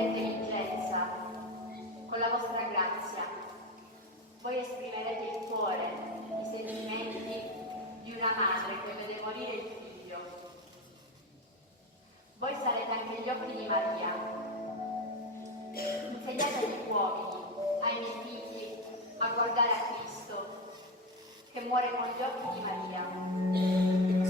potente vincenza, con la vostra grazia, voi esprimerete il cuore, i sentimenti di una madre che vede morire il figlio. Voi sarete anche gli occhi di Maria. Insegnate agli uomini, ai miei figli, a guardare a Cristo, che muore con gli occhi di Maria.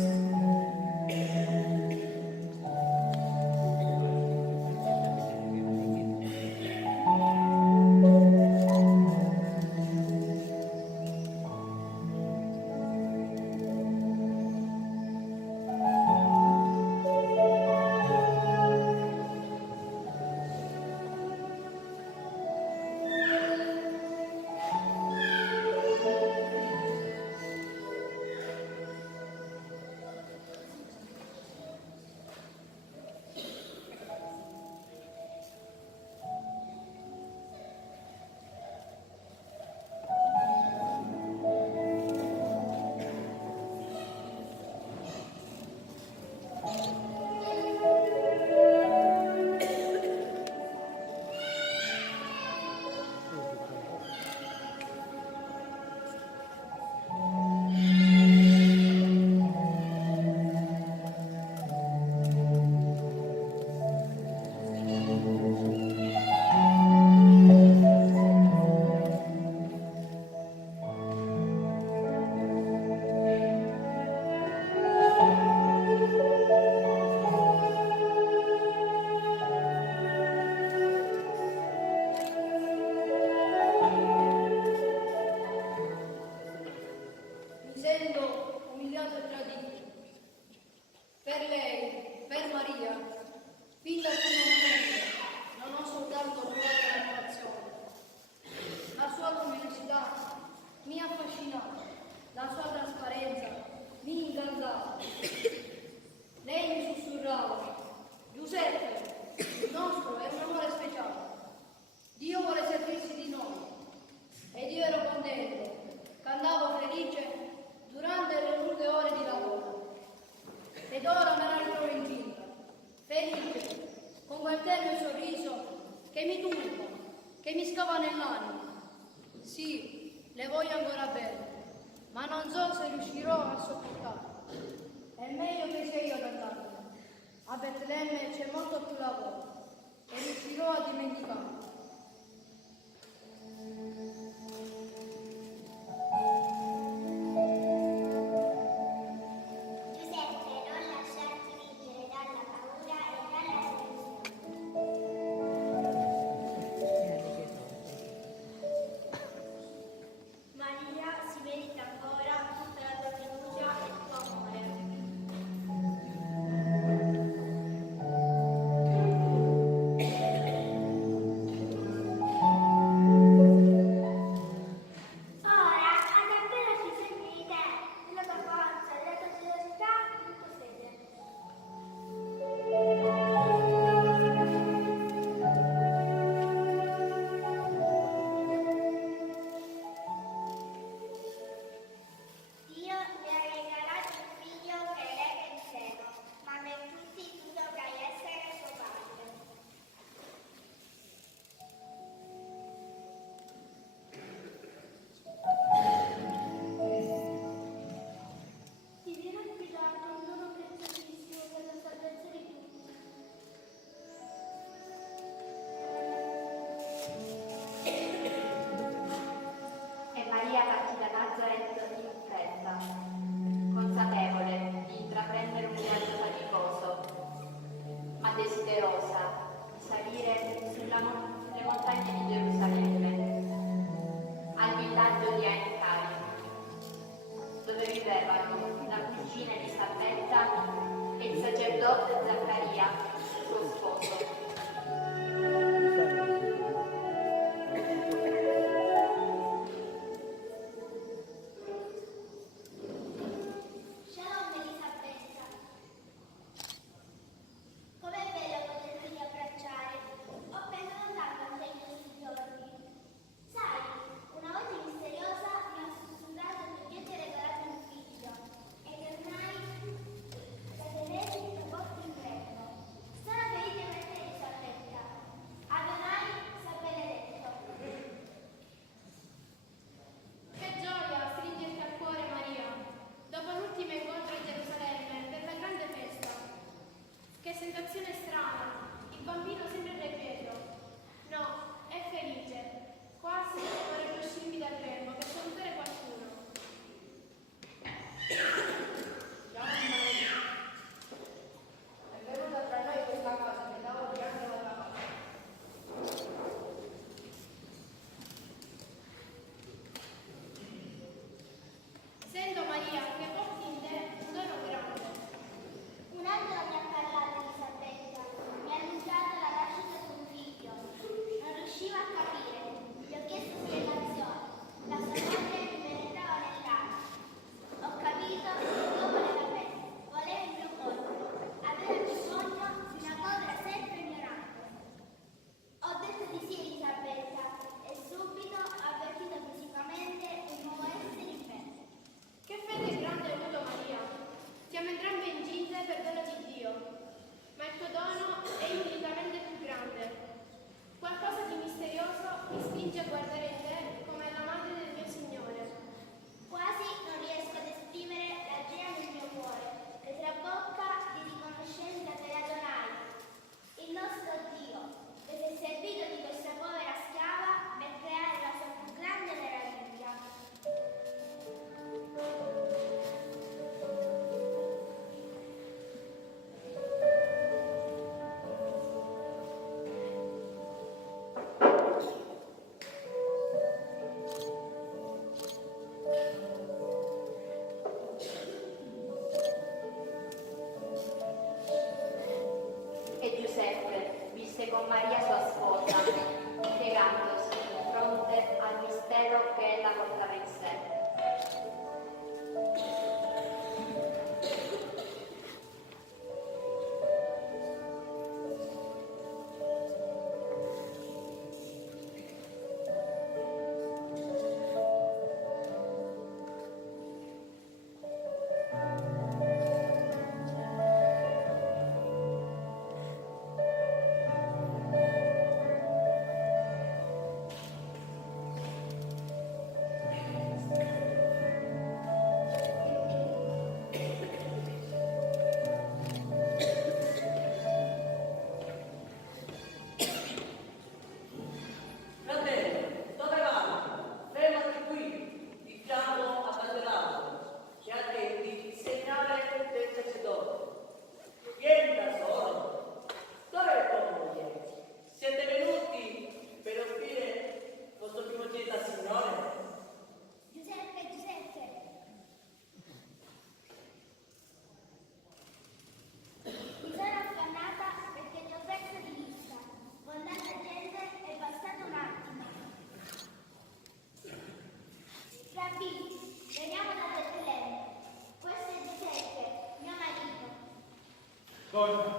Donna,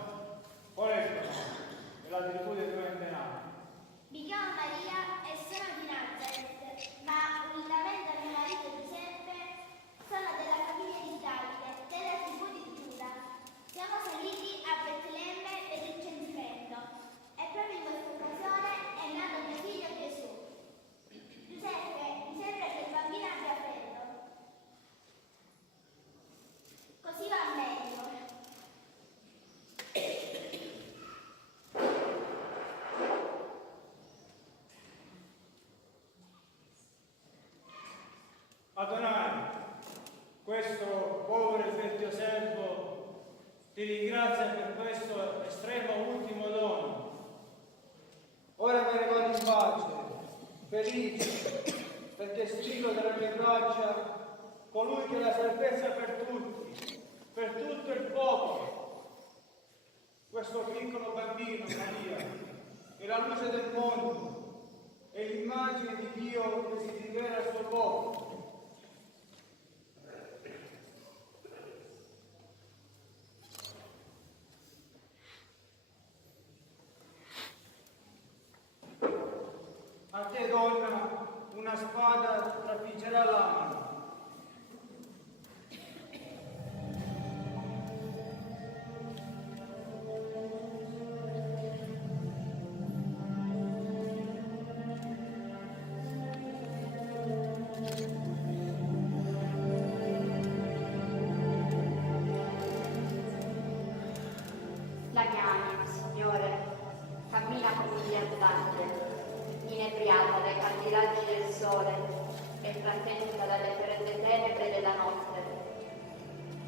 qual è il tuo nome e la tribù dei tuoi antenati? Mi chiamo Maria e sono di Nazareth, ma unitamente a mio marito Giuseppe sono della famiglia di Davide, della tribù di Giuda. Siamo saliti a Betlemme per il censimento e proprio in questa occasione è nato mio figlio Gesù. Giuseppe, mi sembra che il bambino abbia freddo. Così va meglio. Adonai, questo povero e vecchio servo ti ringrazia per questo estremo ultimo dono. Ora me ne vado in pace, felice, perché stringo tra le mie braccia colui che è la salvezza per tutti, per tutto il popolo. Questo piccolo bambino, Maria, è la luce del mondo, è l'immagine di Dio che si rivela al suo popolo. A te, donna, una spada trafiggerà l'anima. La mia anima, Signore, cammina come un viandante, inebriata dai caldi raggi del sole e trattenuta dalle fredde tenebre della notte.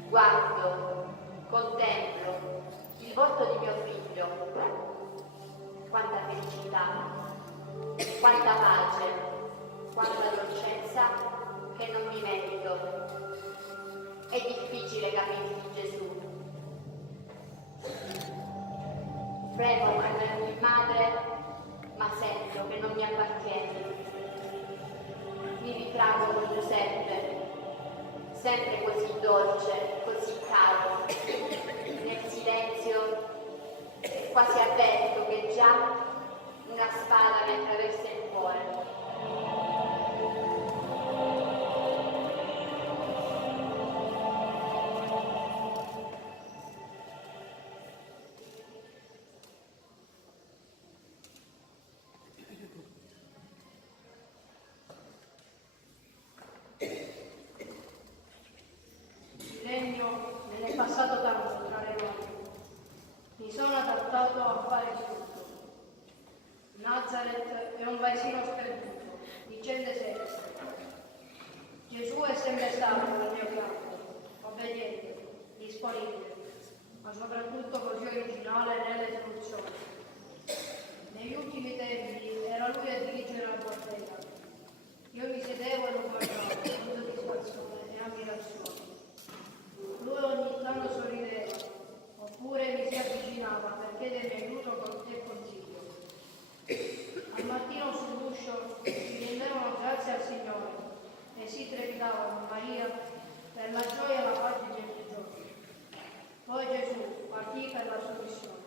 Guardo, contemplo il volto di mio figlio. Quanta felicità, quanta pace, quanta dolcezza che non mi merito. È difficile capirti, Gesù. Prego come ogni madre, ma sento che non mi appartiene. Mi ritraggo con Giuseppe, sempre così dolce, così caro. Nel silenzio quasi avverto che già una spada mi attraversa il cuore. Me ne è passato tanto tra le mani. Mi sono adattato a fare tutto. Nazareth è un paesino sperduto, di gente senza. Gesù è sempre stato al mio fianco, obbediente, disponibile, ma soprattutto così originale nelle soluzioni. Negli ultimi tempi era lui a dirigere la bottega. Io mi sedevo e lo guardavo con soddisfazione e ammirazione. Lui ogni tanto sorrideva, oppure mi si avvicinava per chiedermi aiuto e consiglio. Al mattino sull'uscio si rendevano grazie al Signore e si trepidavano Maria per la gioia e la pace di ogni giorno. Poi Gesù partì per la sua missione.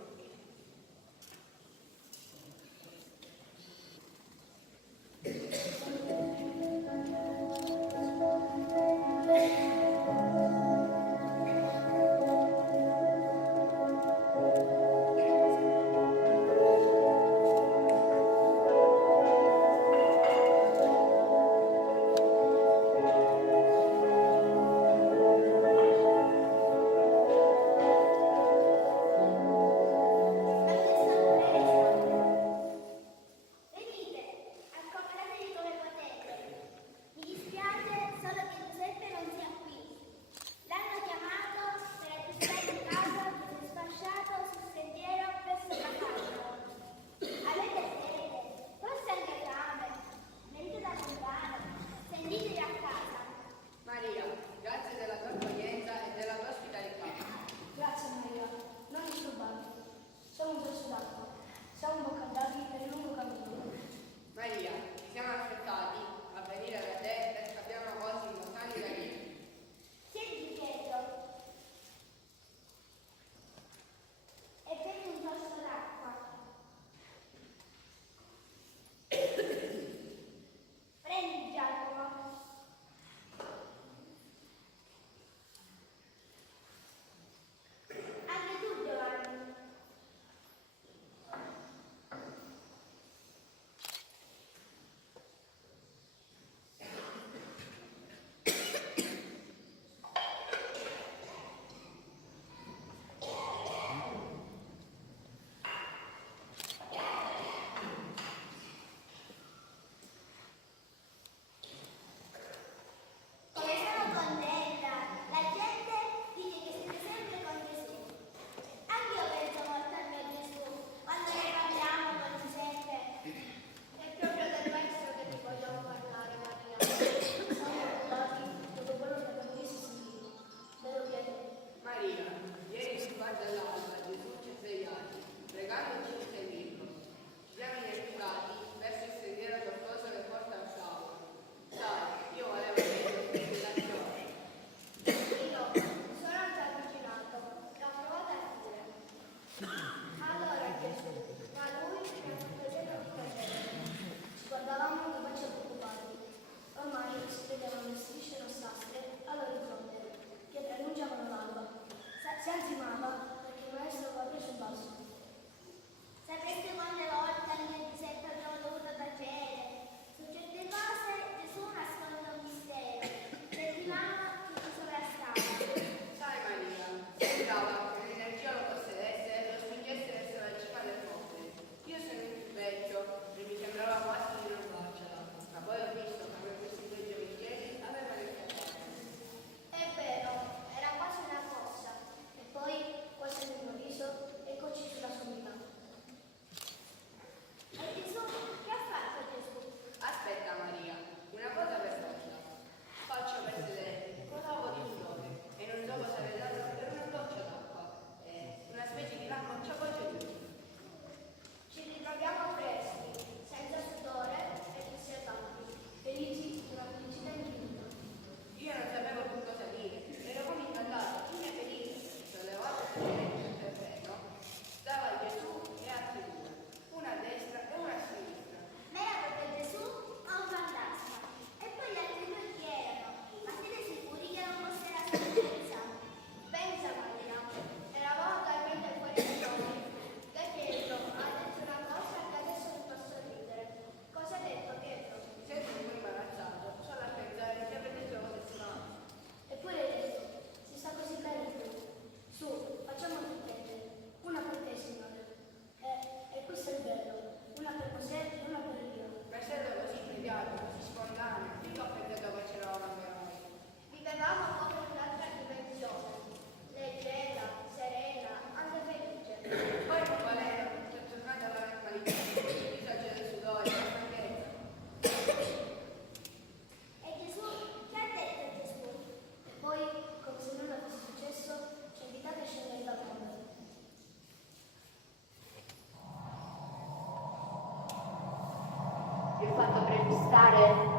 padre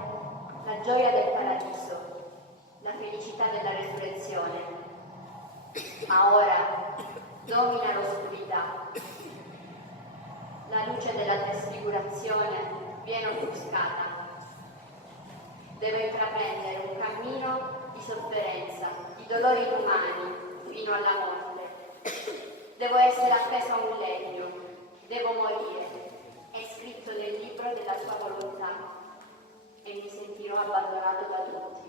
la gioia del paradiso, la felicità della resurrezione, ma ora domina l'oscurità. La luce della trasfigurazione viene offuscata. Devo intraprendere un cammino di sofferenza, di dolori inumani fino alla morte. Devo essere appeso a un legno, devo morire. È scritto nel libro della sua volontà e mi sentirò abbandonato da tutti.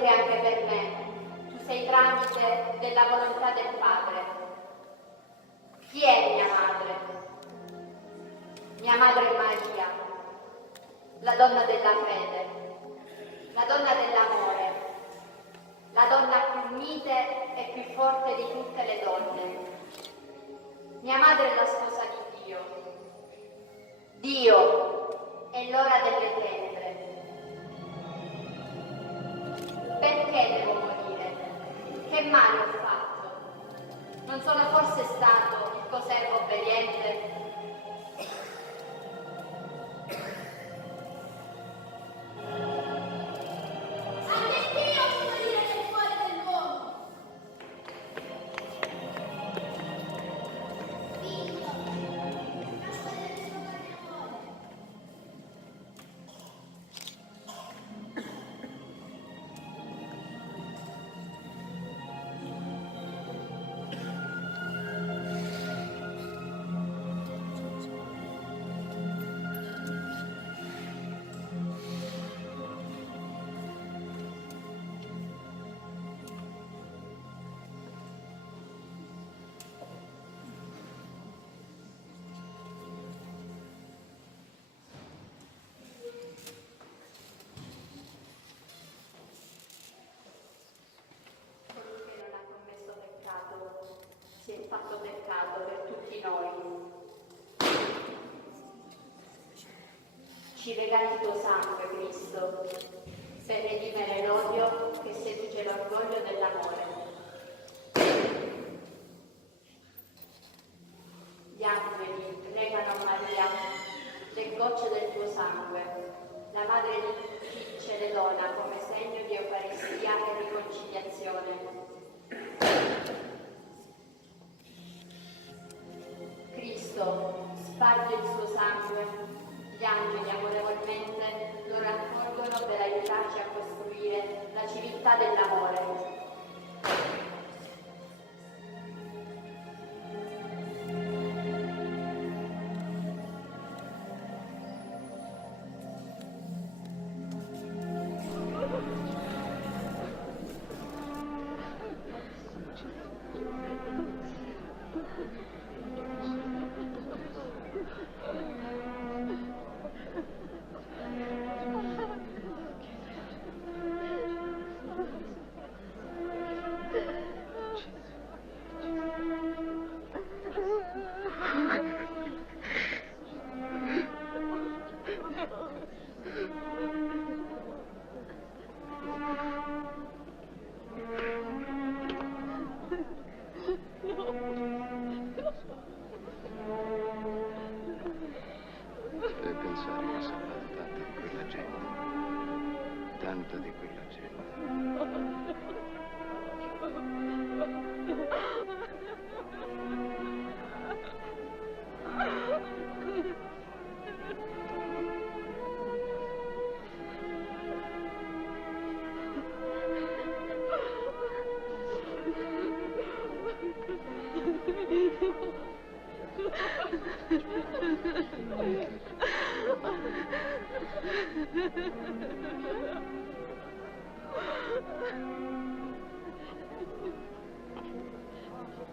sempre anche per me. Tu sei tramite della volontà del Padre. Chi è mia madre? Mia madre è Maria, la donna della fede, la donna dell'amore, la donna più mite e più forte di tutte le donne. Mia madre è la sposa di Dio. Dio è l'ora delle tenebre. Perché devo morire? Che male ho fatto? Non sono forse stato il tuo servo obbediente? Si è fatto peccato per tutti noi. Ci regali il tuo sangue, Cristo, per redimere l'odio che seduce l'orgoglio dell'amore. Gli angeli regano a Maria le gocce del tuo sangue. La Madre di ce le dona come segno di Eucaristia e riconciliazione. Cristo sparge il suo sangue, gli angeli amorevolmente lo raccolgono per aiutarci a costruire la civiltà dell'amore.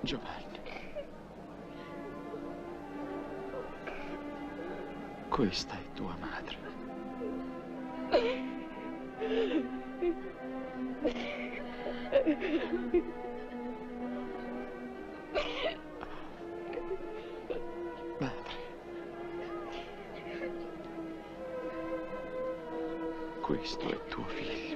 Giovanni, questa è tua madre. Madre, questo è tuo figlio.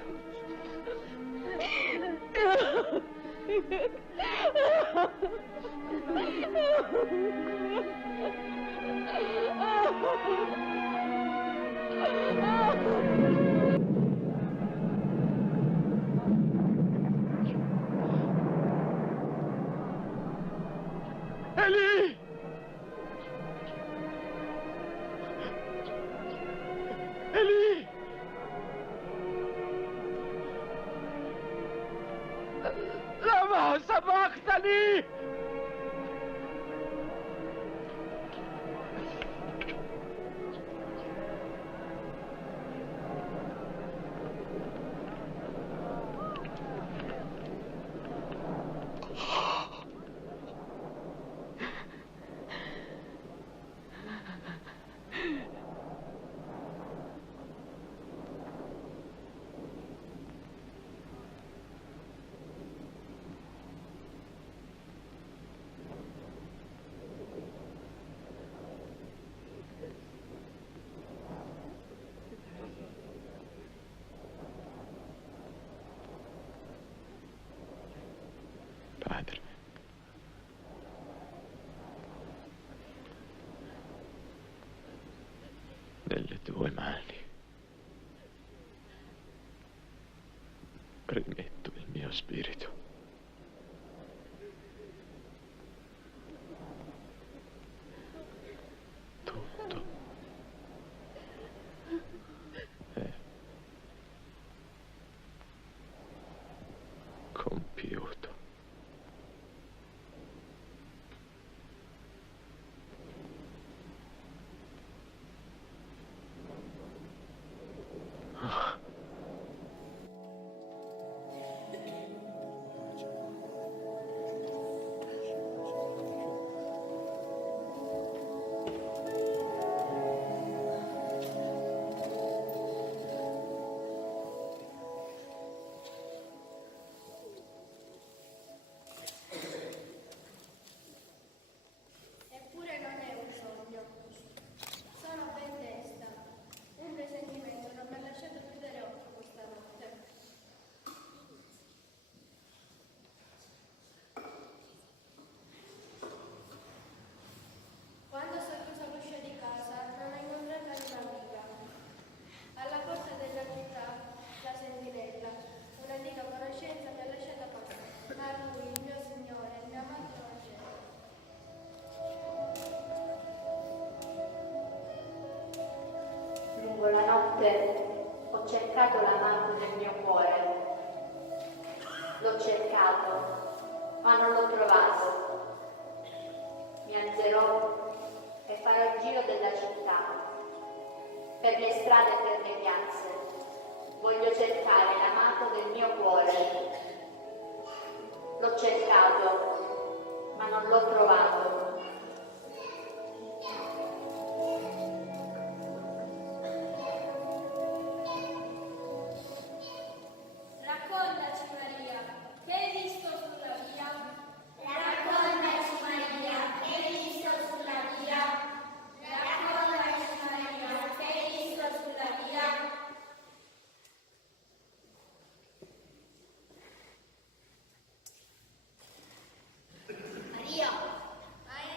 Eli! Eli! Lama sabachthani! mio spirito. Tutto è compiuto. Eppure non è un sogno. Sono ben testa. Un presentimento non mi ha lasciato chiudere occhio questa notte. Quando sono chiusa l'uscio di casa non ho incontrato anima viva. Alla porta della città, la sentinella, un'antica conoscenza mi ha lasciata passare. Ma lui, il mio Signore, il mio amato Vangelo. Lungo la notte ho cercato l'amato del mio cuore. L'ho cercato, ma non l'ho trovato. Mi alzerò e farò il giro della città, per le strade e per le piazze. Voglio cercare l'amato del mio cuore. L'ho cercato, ma non l'ho trovato. Raccontaci Maria, che hai visto sulla via? Raccontaci Maria, che hai visto sulla via? Raccontaci Maria, che hai visto sulla via? Maria, hai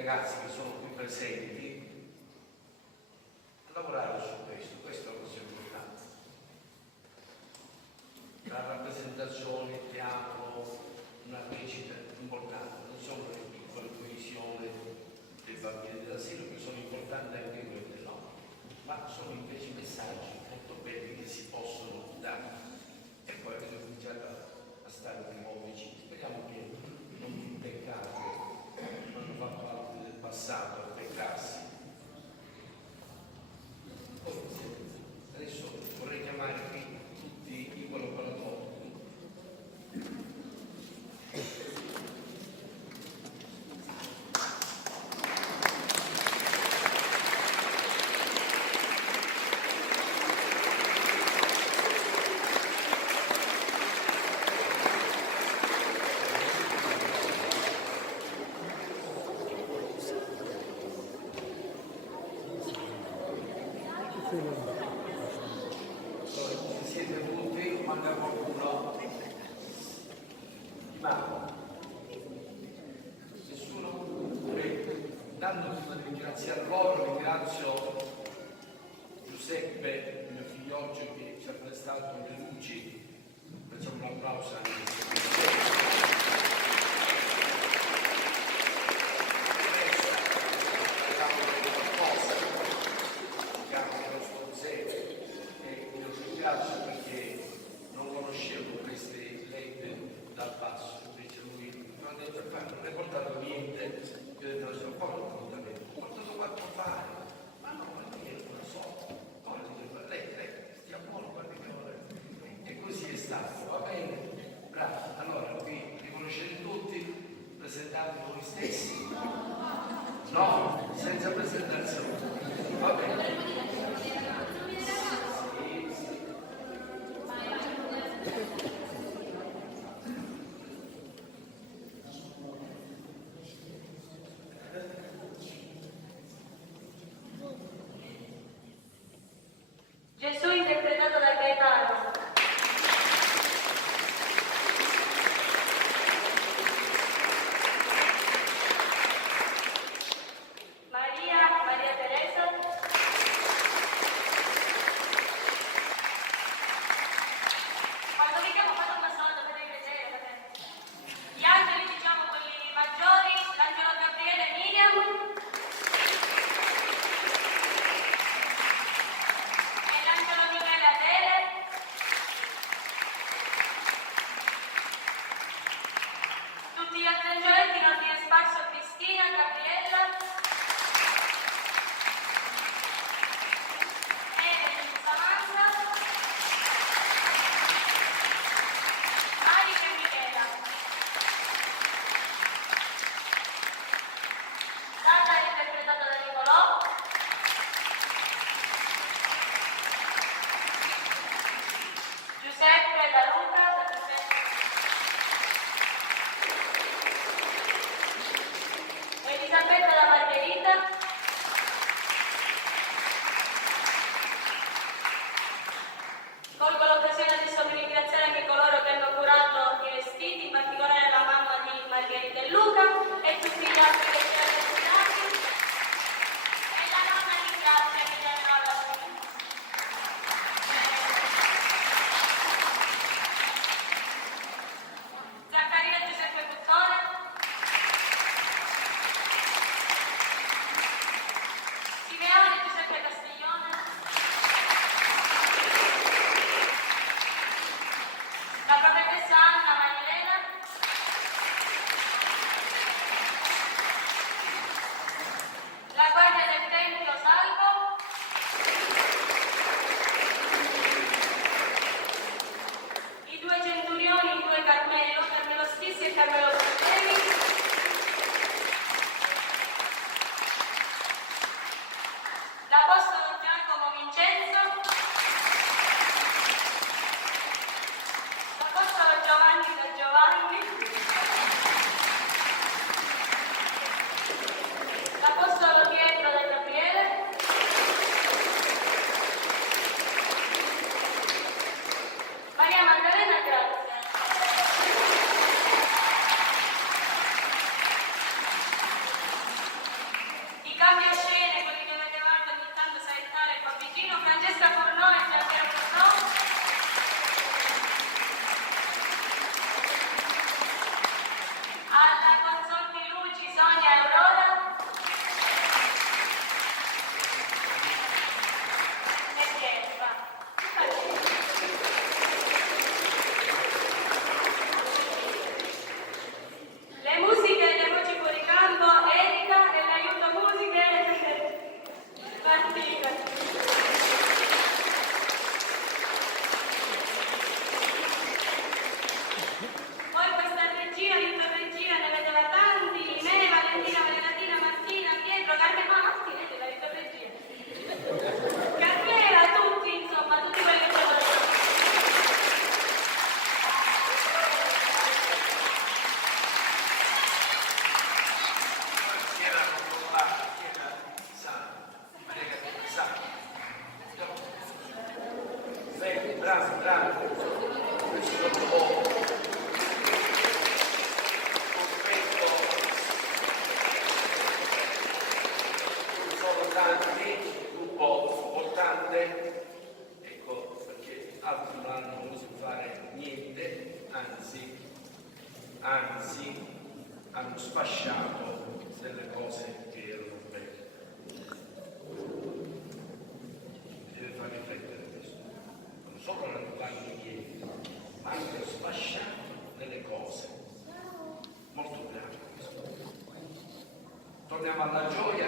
ragazzi che sono qui presenti a lavorare su questo è la cosa importante. La rappresentazione, il teatro, una recita importante, non solo le piccole coesioni dei bambini dell'asilo, che sono importanti anche quelle, no? Ma sono invece messaggi molto belli che si possono dare. E poi avete cominciato a stare un po' vicini. Speriamo che non vi peccate, non hanno fatto altri del passato a peccarsi. Poi, adesso vorrei chiamare qui tutti i collaboratori. Se siete venuti, manca qualcuno. Di mano. Nessuno? Intanto prima di ringraziare loro, ringrazio Giuseppe, il mio figlioccio, che ci ha prestato le luci. Facciamo un applauso anche a ringrazio perché non conoscevo queste lettere dal basso, invece lui mi ha detto non hai portato niente, io ho detto non sono poi l'appuntamento, ho portato 4 fare, ma no, ma io non lo so, poi lei, stia buono, guardi che ora. E così è stato, va bene? Bravo. Gino, Francesca Fornò e Giampiero Fornò. Alla Consorti Luci, Sonia e Aurora. E Pietro. Le musiche e le voci fuori campo, Erika e l'aiuto musiche, Martina. Poi questa regia, aiuto regia, ne vedeva tanti, Linee, Valentina, Valentatina, Martina, Pietro, Carmela, no, Martina, aiuto regia. Carmela, tutti, insomma, tutti quelli che sono. Bravo, bravo. Questo dopo sono tanti, un po' importante, ecco, perché altri non hanno voluto fare niente, anzi, hanno sfasciato delle cose che erano belle. Deve far riflettere questo. Non solo hanno niente, ma hanno sfasciato delle cose molto gravi. Torniamo alla gioia.